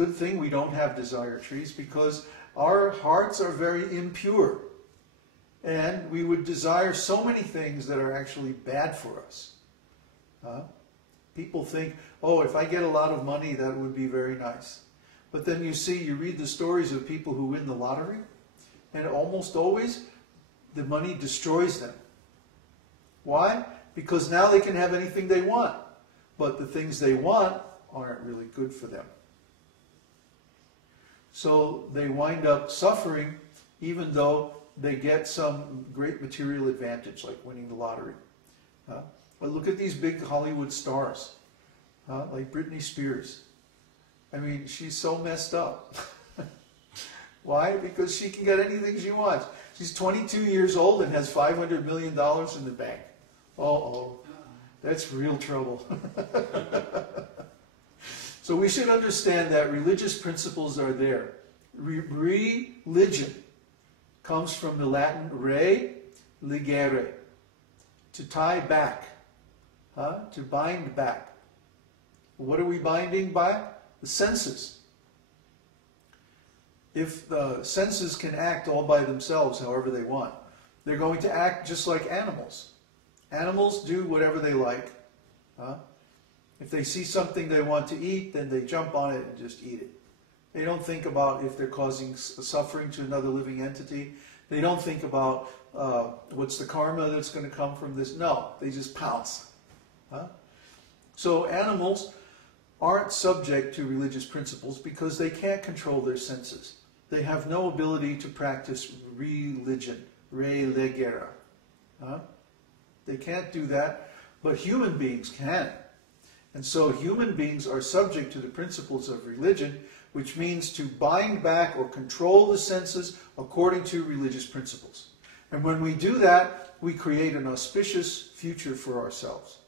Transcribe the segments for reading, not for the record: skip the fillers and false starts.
good thing we don't have desire trees, because our hearts are very impure. And we would desire so many things that are actually bad for us. People think, oh, if I get a lot of money, that would be very nice. But then you read the stories of people who win the lottery, and almost always the money destroys them. Why? Because now they can have anything they want, but the things they want aren't really good for them. So they wind up suffering, even though they get some great material advantage, like winning the lottery. But look at these big Hollywood stars, like Britney Spears. I mean, she's so messed up. Why? Because she can get anything she wants. She's 22 years old and has $500 million in the bank. Uh-oh, that's real trouble. So we should understand that religious principles are there. Religion comes from the Latin re ligere, to tie back, to bind back. What are we binding by? The senses. If the senses can act all by themselves however they want, they're going to act just like animals. Animals do whatever they like. If they see something they want to eat, then they jump on it and just eat it. They don't think about if they're causing suffering to another living entity. They don't think about what's the karma that's going to come from this. No, they just pounce. So animals aren't subject to religious principles because they can't control their senses. They have no ability to practice religion, religera. They can't do that, but human beings can. And so human beings are subject to the principles of religion, which means to bind back or control the senses according to religious principles. And when we do that, we create an auspicious future for ourselves.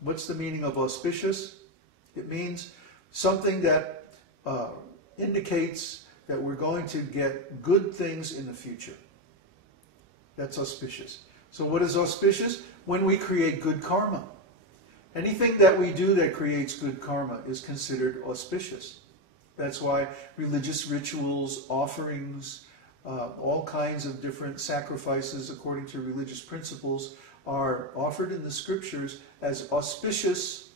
What's the meaning of auspicious? It means something that indicates that we're going to get good things in the future. That's auspicious. So what is auspicious? When we create good karma. Anything that we do that creates good karma is considered auspicious. That's why religious rituals, offerings, all kinds of different sacrifices according to religious principles are offered in the scriptures as auspicious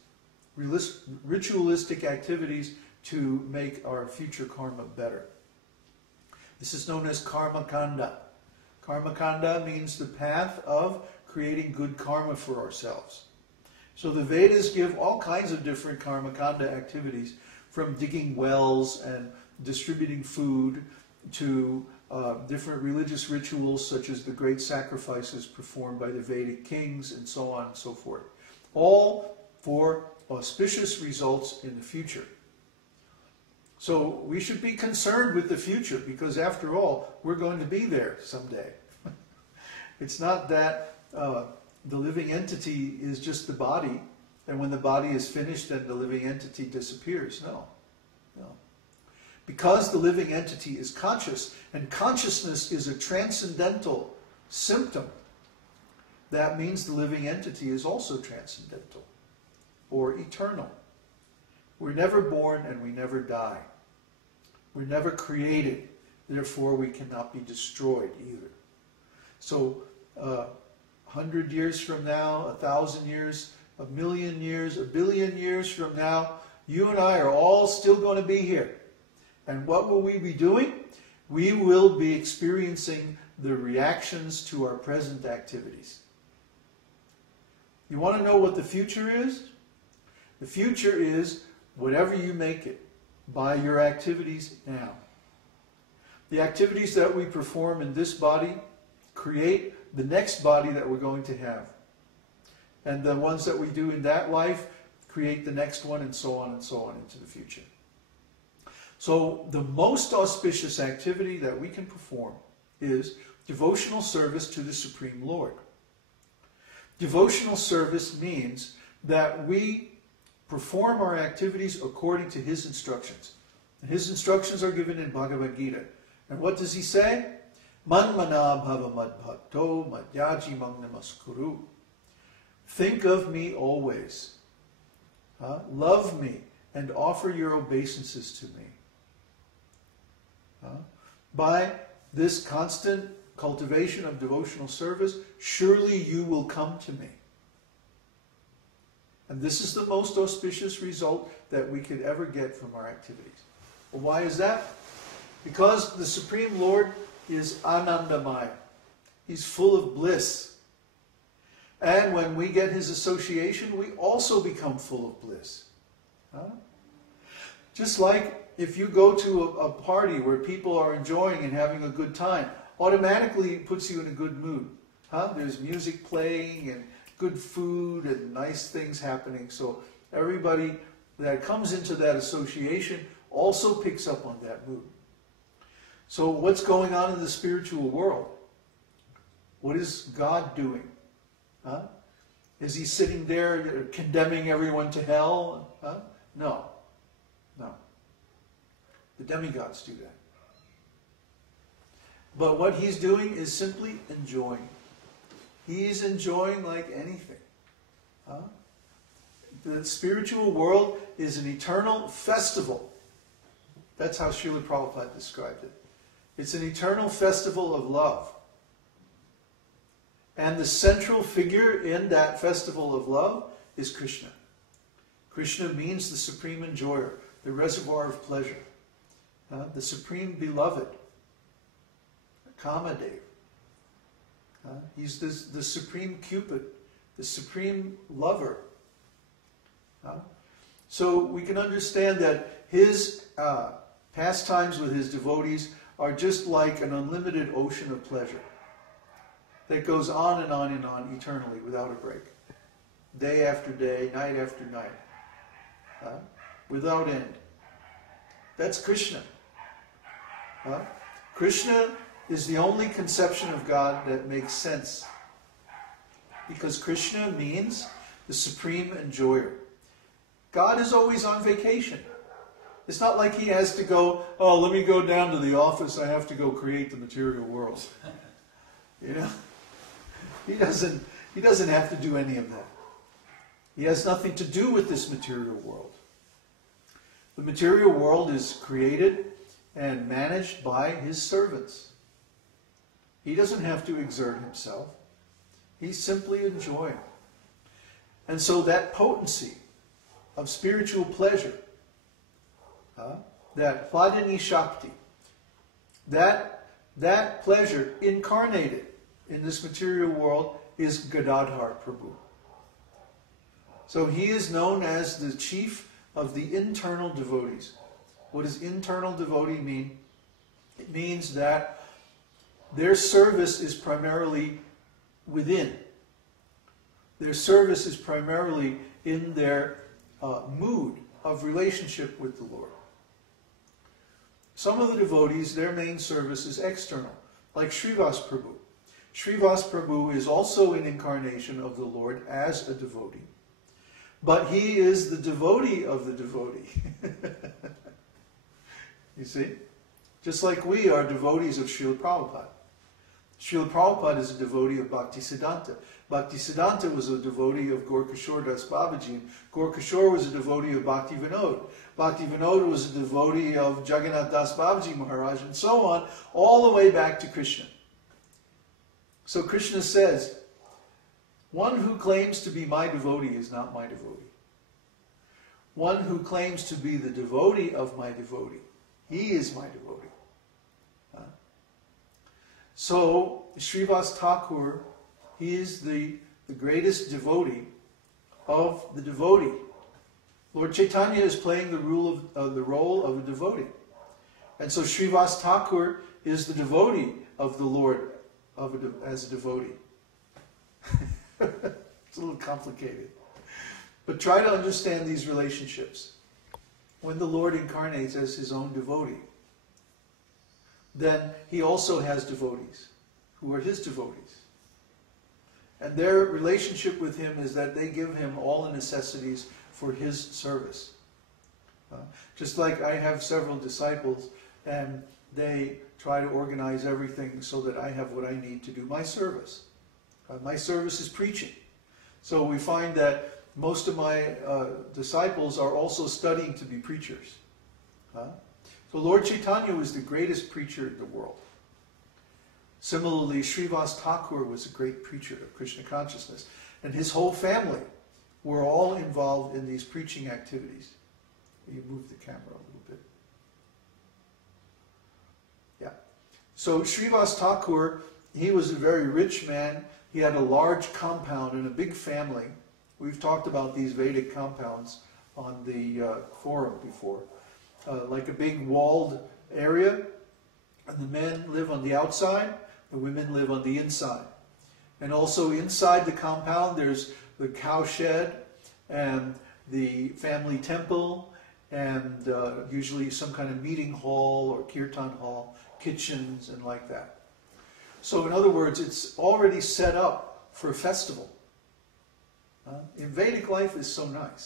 ritualistic activities to make our future karma better. This is known as karma kanda. Karma kanda means the path of creating good karma for ourselves. So the Vedas give all kinds of different karma kanda activities, from digging wells and distributing food to different religious rituals such as the great sacrifices performed by the Vedic kings and so on and so forth. All for auspicious results in the future. So we should be concerned with the future because after all, we're going to be there someday. It's not that the living entity is just the body, and when the body is finished, then the living entity disappears. No. Because the living entity is conscious, and consciousness is a transcendental symptom, that means the living entity is also transcendental, or eternal. We're never born and we never die. We're never created, therefore we cannot be destroyed either. So 100 years from now, 1,000 years, 1,000,000 years, 1,000,000,000 years from now, you and I are all still going to be here. And what will we be doing? We will be experiencing the reactions to our present activities. You want to know what the future is? The future is whatever you make it by your activities now. The activities that we perform in this body create the next body that we're going to have. And the ones that we do in that life create the next one, and so on into the future. So the most auspicious activity that we can perform is devotional service to the Supreme Lord. Devotional service means that we perform our activities according to His instructions. And His instructions are given in Bhagavad Gita. And what does He say? Manmana bhava madbhakto madhyaji magnamaskuru. Think of me always. Love me and offer your obeisances to me. By this constant cultivation of devotional service, surely you will come to me. And this is the most auspicious result that we could ever get from our activities. Well, why is that? Because the Supreme Lord is Anandamaya. He's full of bliss. And when we get his association, we also become full of bliss. Just like if you go to a party where people are enjoying and having a good time, automatically it puts you in a good mood. There's music playing and good food and nice things happening. So everybody that comes into that association also picks up on that mood. So what's going on in the spiritual world? What is God doing? Is he sitting there condemning everyone to hell? No. No. The demigods do that. But what he's doing is simply enjoying. He's enjoying like anything. The spiritual world is an eternal festival. That's how Śrīla Prabhupāda described it. It's an eternal festival of love. And the central figure in that festival of love is Krishna. Krishna means the supreme enjoyer, the reservoir of pleasure, the supreme beloved, Kamadev. He's the supreme Cupid, the supreme lover. So we can understand that his pastimes with his devotees are just like an unlimited ocean of pleasure that goes on and on and on eternally without a break. Day after day, night after night. Without end. That's Krishna. Krishna is the only conception of God that makes sense. Because Krishna means the supreme enjoyer. God is always on vacation. It's not like he has to go, oh, let me go down to the office, I have to go create the material world. You know? He doesn't have to do any of that. He has nothing to do with this material world. The material world is created and managed by his servants. He doesn't have to exert himself. He's simply enjoying. And so that potency of spiritual pleasure, that Hladini Shakti, that pleasure incarnated in this material world is Gadadhar Prabhu. So he is known as the chief of the internal devotees. What does internal devotee mean? It means that their service is primarily within. Their service is primarily in their mood of relationship with the Lord. Some of the devotees, their main service is external, like Srivas Prabhu. Srivas Prabhu is also an incarnation of the Lord as a devotee. But he is the devotee of the devotee. You see? Just like we are devotees of Śrīla Prabhupāda. Śrīla Prabhupāda is a devotee of Bhaktisiddhanta. Bhaktisiddhanta was a devotee of Gaur-Kishore Das Babaji. And Gaur-Kishore was a devotee of Bhakti Vinod. Bhakti Vinod was a devotee of Jagannath Das Babaji Maharaj, and so on, all the way back to Krishna. So Krishna says, one who claims to be my devotee is not my devotee. One who claims to be the devotee of my devotee, he is my devotee. So Srivas Thakur, he is the greatest devotee of the devotee. Lord Chaitanya is playing the role of a devotee. And so Srivas Thakur is the devotee of the Lord as a devotee. It's a little complicated. But try to understand these relationships. When the Lord incarnates as his own devotee, then he also has devotees who are his devotees. And their relationship with him is that they give him all the necessities for his service. Just like I have several disciples, and they try to organize everything so that I have what I need to do my service. My service is preaching. So we find that most of my disciples are also studying to be preachers. So Lord Chaitanya was the greatest preacher in the world. Similarly, Srivas Thakur was a great preacher of Krishna consciousness. And his whole family were all involved in these preaching activities. You move the camera a little bit. Yeah. So Srivas Thakur, he was a very rich man. He had a large compound and a big family. We've talked about these Vedic compounds on the forum before. Like a big walled area, and the men live on the outside, the women live on the inside. And also inside the compound there's the cow shed and the family temple and usually some kind of meeting hall or kirtan hall, kitchens and like that. So in other words, it's already set up for a festival. In Vedic life is so nice.